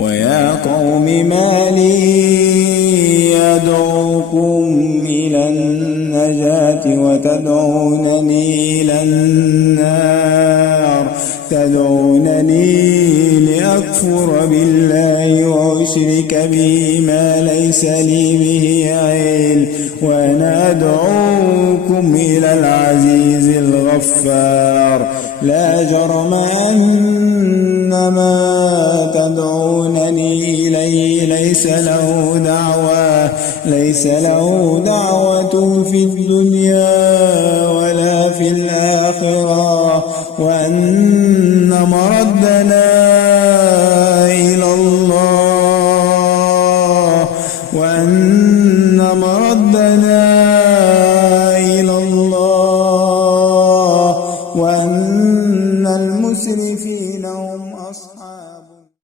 ويا قوم ما لي أدعوكم إلى النجاة وتدعونني إلى النار تدعونني لأكفر بالله وأشرك به ما ليس لي به علم وأنا أدعوكم إلى العزيز الغفار لا جرم أن ما تدعونني إليه ليس له دعوة في الدنيا ولا في الآخرة وأن مردنا